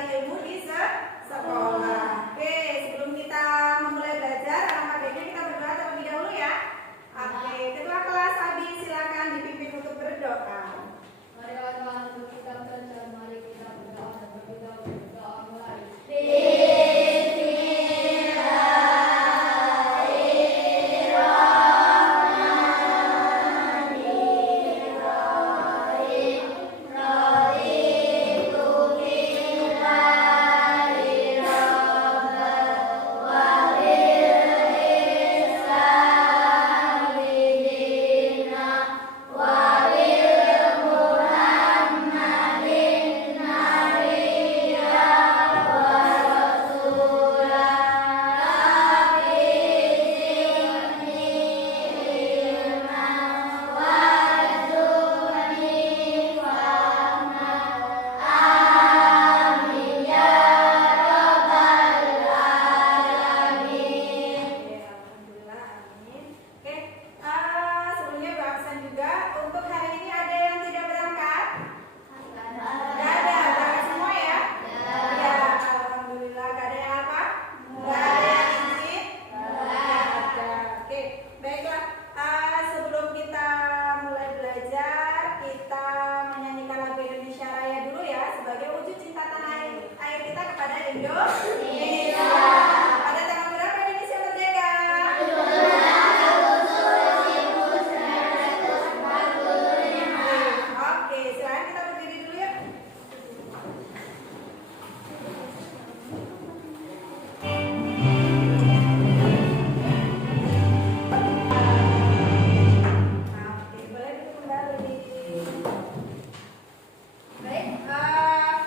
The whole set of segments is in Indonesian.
mencari ilmu di sekolah. Oke, sebelum kita memulai belajar, alangkah baiknya kita berdoa terlebih dahulu ya. Oke, ketua kelas Abi silakan dipimpin untuk berdoa. Mari Tuhan untuk kita belajar, mari kita berdoa dan berdoa mulai.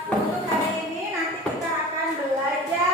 Untuk hari ini nanti kita akan belajar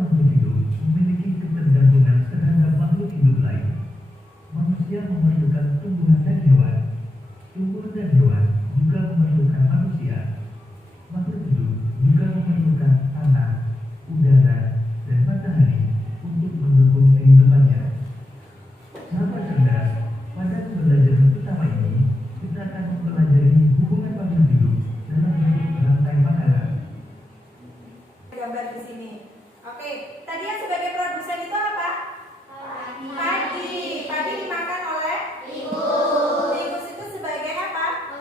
makhluk hidup memiliki ketergantungan terhadap makhluk hidup lain. Manusia memerlukan tumbuhan dan hewan. Tumbuhan dan hewan juga memerlukan manusia. Makhluk hidup juga memerlukan tanah, udara, dan matahari untuk mendukung kehidupannya. Sahabat cerdas, pada pembelajaran pertama ini kita akan mempelajari hubungan makhluk hidup dalam bentuk rantai makanan. Gambar di sini. Oke, tadi yang sebagai produsen itu apa? Padi. Padi dimakan oleh ibu. Tikus itu sebagai apa?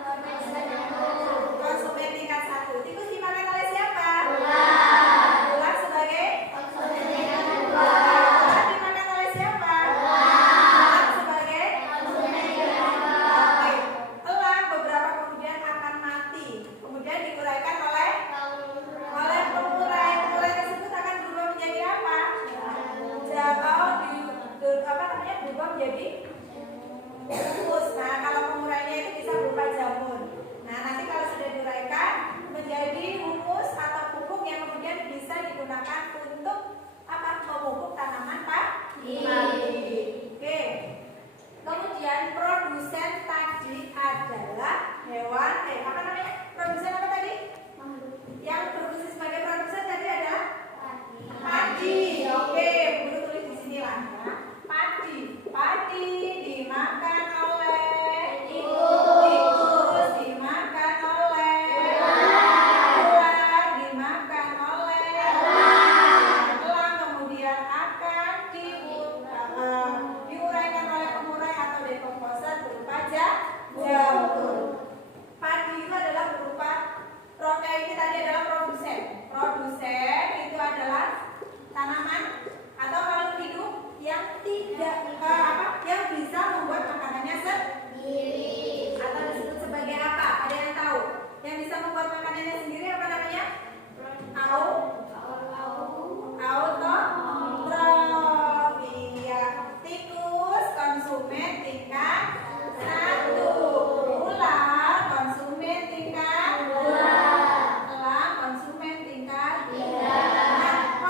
Konsumen tingkat 1. Tikus dimakan oleh siapa? Ular. Ular sebagai konsumen tingkat 2. Ular dimakan oleh siapa? Ular sebagai konsumen tingkat 3. Oke, elang beberapa kemudian akan mati. Kemudian diuraikan oleh pemurai. Pemurai tersebut akan berubah menjadi apa? Berubah menjadi humus. Nah, kalau pemurainya itu bisa berupa jamur. Nah, nanti kalau sudah diuraikan menjadi humus atau pupuk yang kemudian bisa digunakan untuk apa? Memupuk tanaman padi. Oke. Kemudian produsen tadi adalah hewan. Apa namanya? Produsen apa tadi? Yang berfungsi sebagai produsen tadi adalah padi. Oke, Guru tulis di sini lah ya. Padi dimakan oleh tikus, dimakan oleh ular, dimakan oleh elang, kemudian akan diuraikan oleh pemurai atau dekomposer berupa jamur. Padi itu adalah berupa ini tadi adalah produsen. Produsen itu adalah tanaman atau makhluk hidup yang yang bisa membuat makanannya sendiri atau disebut sebagai apa? Ada yang tahu? Yang bisa membuat makanannya sendiri apa namanya? Autotrofi. Ya, tikus konsumen tingkat 1, ular konsumen tingkat 2, elang konsumen tingkat 3. Nah,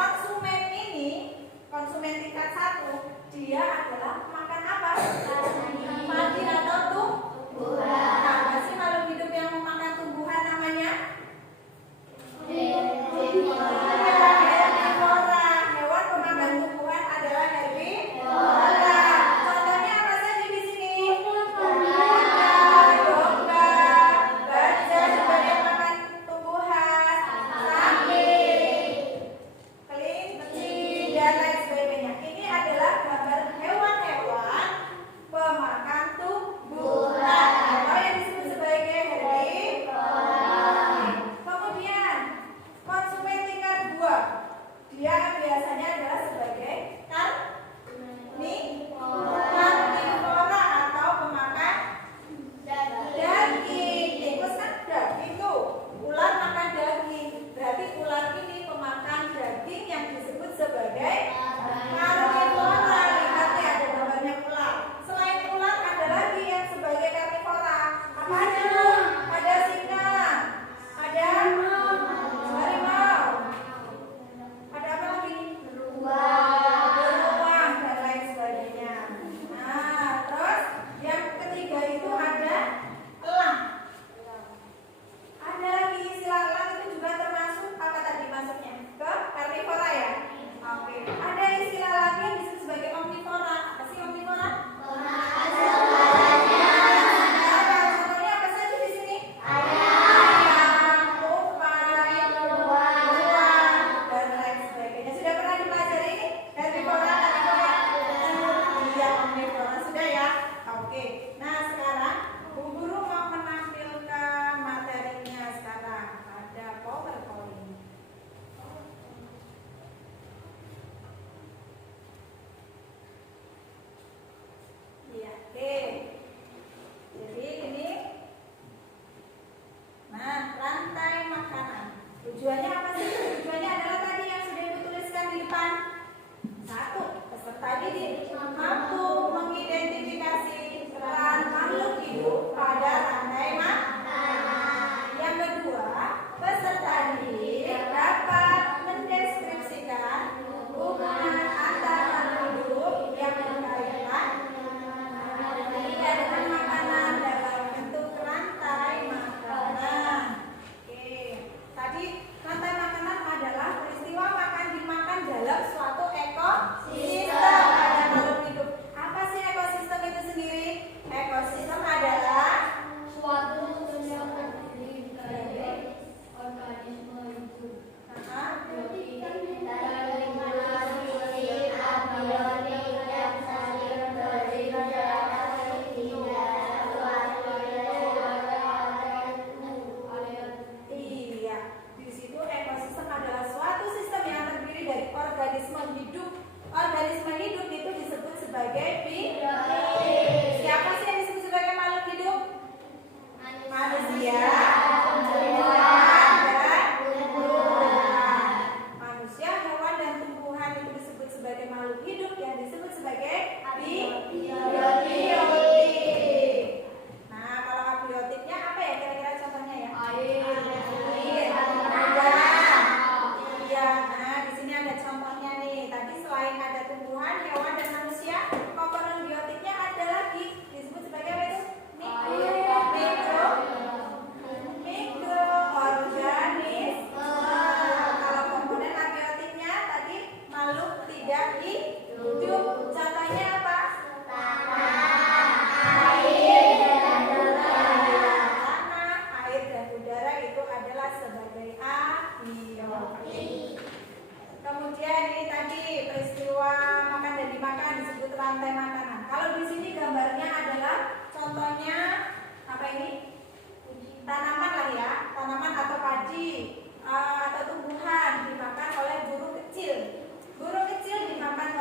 konsumen tingkat 1 dia adalah makan apa? Padi atau tumbuhan. Apa sih makhluk hidup yang memakan tumbuhan namanya? Herbivora. Hewan pemakan tumbuhan adalah herbivora. Contohnya apa saja di sini? Kuda, domba, gajah sebagai makan tumbuhan, sapi, kelinci, dan lain sebagainya. Ini adalah gambar hewan-hewan pemakan tumbuhan atau yang disebut sebagai herbivora. Kemudian konsumen tingkat 2, dia biasanya adalah sebagai karnivora atau pemakan daging. Tikus kan daging tuh, ular makan daging. Berarti ular ini pemakan daging yang disebut sebagai sebagai makhluk hidup yang disebut sebagai abiotik. Nah, kalau abiotiknya apa ya kira-kira contohnya ya? Air. Iya, nah di sini ada contohnya nih. Tadi selain ada tumbuhan, hewan dan manusia, komponen biotiknya ada lagi disebut sebagai apa itu? Mikroorganisme. Kalau komponen abiotiknya tadi makhluk tidak hidup. Contohnya apa? Tanah, air dan udara itu adalah sebagai abiotik. Kemudian ini tadi peristiwa makan dan dimakan disebut rantai makanan. Kalau di sini gambarnya adalah contohnya apa ini? Tanaman lah ya, tanaman atau padi atau tumbuhan dimakan oleh burung kecil. Burung kecil dimakan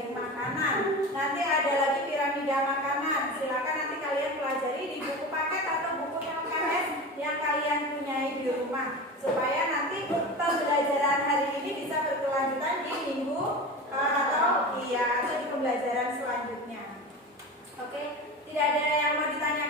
dari makanan. Nanti ada lagi piramida makanan. Silakan nanti kalian pelajari di buku paket atau buku LKS yang kalian punyai di rumah, supaya nanti pembelajaran hari ini bisa berkelanjutan di minggu atau di pembelajaran selanjutnya. Oke, tidak ada yang mau ditanyakan?